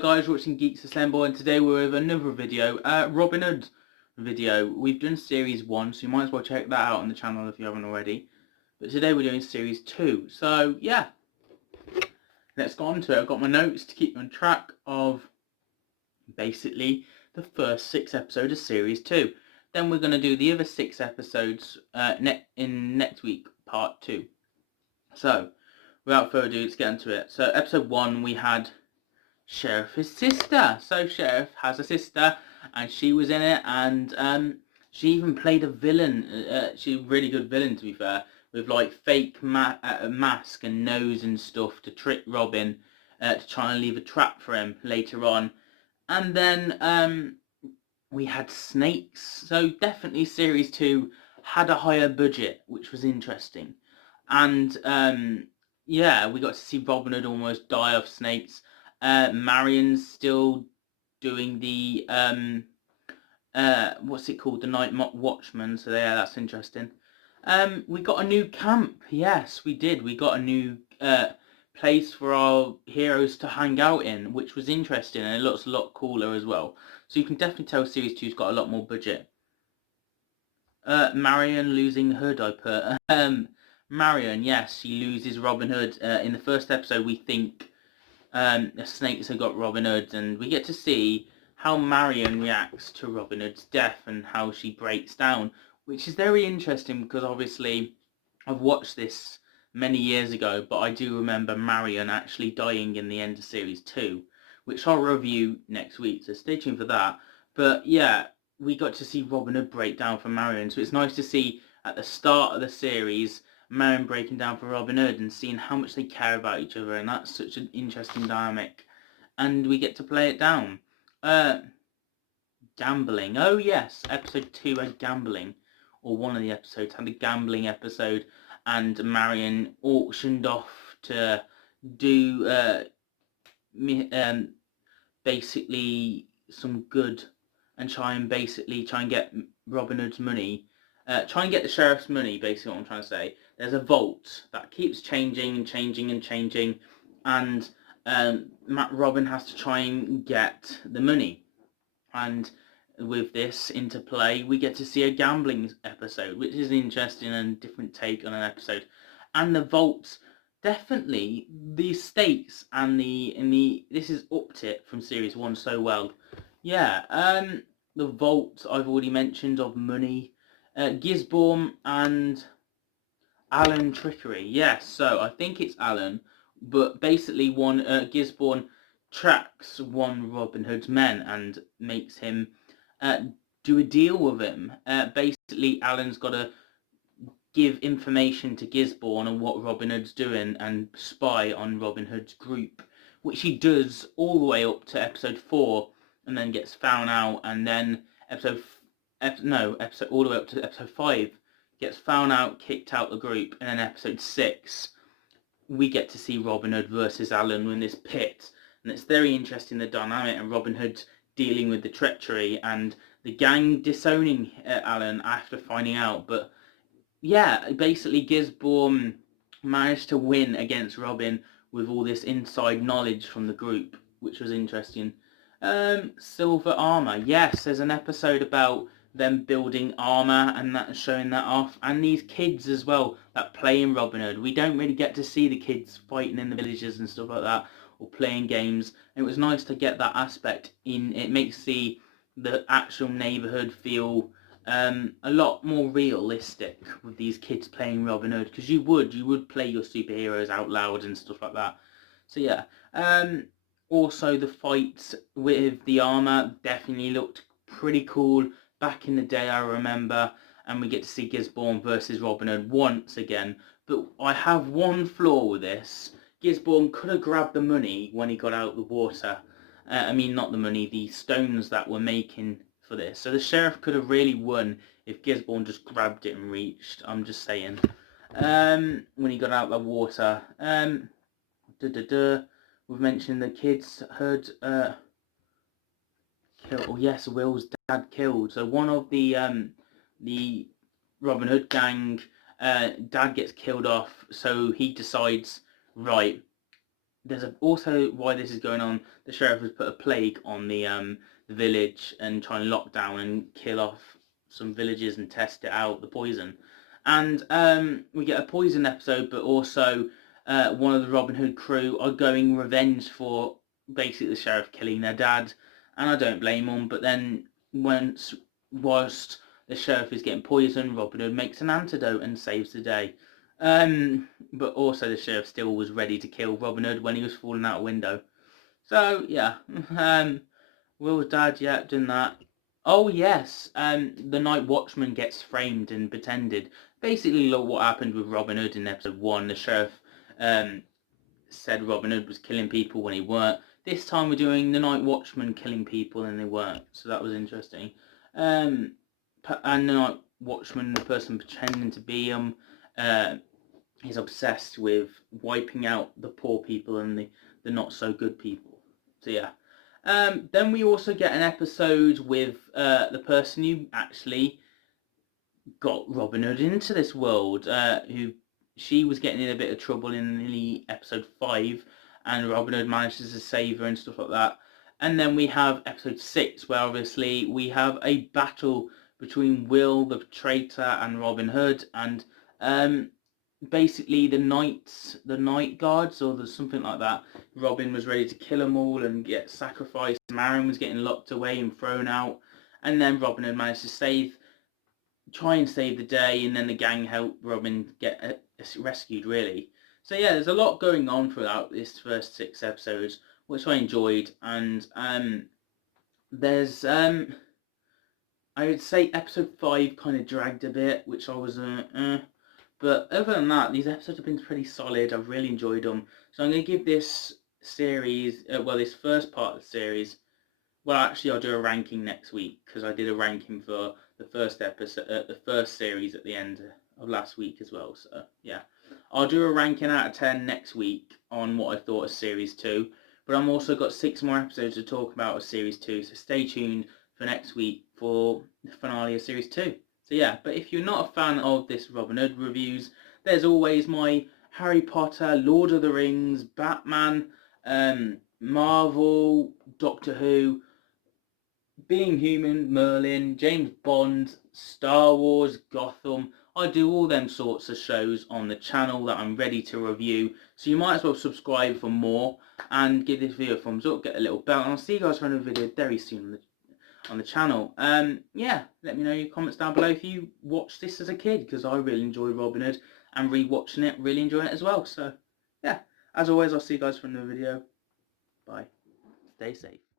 guys, watching Geeks Assemble, and today we're with another video, Robin Hood video. We've done series 1, so you might as well check that out on the channel if you haven't already. But today we're doing series 2, so yeah, let's go on to it. I've got my notes to keep on track of basically the first 6 episodes of series 2. Then we're going to do the other 6 episodes in next week, part 2. So, without further ado, let's get into it. So, episode 1 we had Sheriff's sister. So Sheriff has a sister, and she was in it, and she even played a villain. She's a really good villain, to be fair, with like fake mask and nose and stuff to trick Robin to try and leave a trap for him later on. And then we had snakes. So definitely series 2 had a higher budget, which was interesting. And yeah, we got to see Robin Hood almost die of snakes. Marion's still doing the what's it called, the Night Watchman, so yeah, that's interesting. We got a new camp. Yes, we did. We got a new place for our heroes to hang out in, which was interesting, and it looks a lot cooler as well. So you can definitely tell series 2's got a lot more budget. Marion losing Hood, I put. Marion, yes, she loses Robin Hood. In the first episode, we think the snakes have got Robin Hood, and we get to see how Marion reacts to Robin Hood's death and how she breaks down, which is very interesting because obviously I've watched this many years ago, but I do remember Marion actually dying in the end of series 2, which I'll review next week, so stay tuned for that. But yeah, we got to see Robin Hood break down for Marion, so it's nice to see at the start of the series Marion breaking down for Robin Hood and seeing how much they care about each other, and that's such an interesting dynamic. And we get to play it down. Gambling. Oh yes, episode 2 had gambling, or one of the episodes had a gambling episode, and Marion auctioned off to do basically some good and try and get Robin Hood's money. Try and get the sheriff's money, basically what I'm trying to say. There's a vault that keeps changing and changing and changing, and Robin has to try and get the money. And with this interplay, we get to see a gambling episode, which is interesting and a different take on an episode. And the vaults, definitely the stakes and this has upped it from series 1 so well. Yeah, the vault I've already mentioned of money. Gisborne and Alan trickery. Yes, so I think it's Alan, but basically Gisborne tracks one Robin Hood's men and makes him do a deal with him. Basically, Alan's got to give information to Gisborne on what Robin Hood's doing and spy on Robin Hood's group, which he does all the way up to episode 4, and then gets found out, and then all the way up to episode 5 gets found out, kicked out the group, and then episode 6 we get to see Robin Hood versus Alan in this pit, and it's very interesting, the dynamic, and Robin Hood dealing with the treachery and the gang disowning Alan after finding out. But yeah, basically Gisborne managed to win against Robin with all this inside knowledge from the group, which was interesting. Silver armor. Yes, there's an episode about them building armor and that, showing that off, and these kids as well that play in Robin Hood. We don't really get to see the kids fighting in the villages and stuff like that, or playing games. And it was nice to get that aspect in. It makes the actual neighborhood feel a lot more realistic with these kids playing Robin Hood, because you would play your superheroes out loud and stuff like that. So yeah. Also, the fights with the armor definitely looked pretty cool back in the day, I remember, and we get to see Gisborne versus Robin Hood once again. But I have one flaw with this. Gisborne could have grabbed the money when he got out of the water. I mean, not the money, the stones that were making for this. So the sheriff could have really won if Gisborne just grabbed it and reached. I'm just saying. When he got out of the water. We've mentioned the kids heard killed. Oh yes, Will's dad killed. So one of the Robin Hood gang, dad gets killed off. So he decides, right, there's also why this is going on. The sheriff has put a plague on the village and trying to lock down and kill off some villages and test it out, the poison. And we get a poison episode, but also one of the Robin Hood crew are going revenge for basically the sheriff killing their dad, and I don't blame them. But then whilst the sheriff is getting poisoned, Robin Hood makes an antidote and saves the day. But also the sheriff still was ready to kill Robin Hood when he was falling out a window. So yeah, Will's dad, yeah, done that. Oh yes, the Night Watchman gets framed and pretended. Basically, look what happened with Robin Hood in episode 1. The sheriff said Robin Hood was killing people when he weren't. This time we're doing the Night Watchman killing people and they weren't. So that was interesting. And the Night Watchman, the person pretending to be him, is obsessed with wiping out the poor people and the not so good people. So yeah. Then we also get an episode with the person who actually got Robin Hood into this world, who she was getting in a bit of trouble in the episode 5, and Robin Hood manages to save her and stuff like that. And then we have episode 6, where obviously we have a battle between Will the traitor and Robin Hood, and basically the night guards or something like that. Robin was ready to kill them all and get sacrificed. Marion was getting locked away and thrown out, and then Robin had managed to try and save the day, and then the gang helped Robin get rescued, really. So yeah, there's a lot going on throughout this first 6 episodes, which I enjoyed, and there's I would say episode 5 kind of dragged a bit, which I was but other than that, these episodes have been pretty solid. I've really enjoyed them. So I'm going to give this series, this first part of the series, well, actually, I'll do a ranking next week, because I did a ranking for the first episode, the first series at the end of last week as well. So yeah, I'll do a ranking out of 10 next week on what I thought of series 2. But I've also got 6 more episodes to talk about of series 2. So stay tuned for next week for the finale of series 2. So yeah, but if you're not a fan of this Robin Hood reviews, there's always my Harry Potter, Lord of the Rings, Batman, Marvel, Doctor Who, Being Human, Merlin, James Bond, Star Wars, Gotham. I do all them sorts of shows on the channel that I'm ready to review. So you might as well subscribe for more and give this video a thumbs up, get a little bell, and I'll see you guys for another video very soon on the channel. Yeah, let me know your comments down below if you watched this as a kid, because I really enjoyed Robin Hood, and rewatching it, really enjoying it as well. So yeah, as always, I'll see you guys for another video. Bye. Stay safe.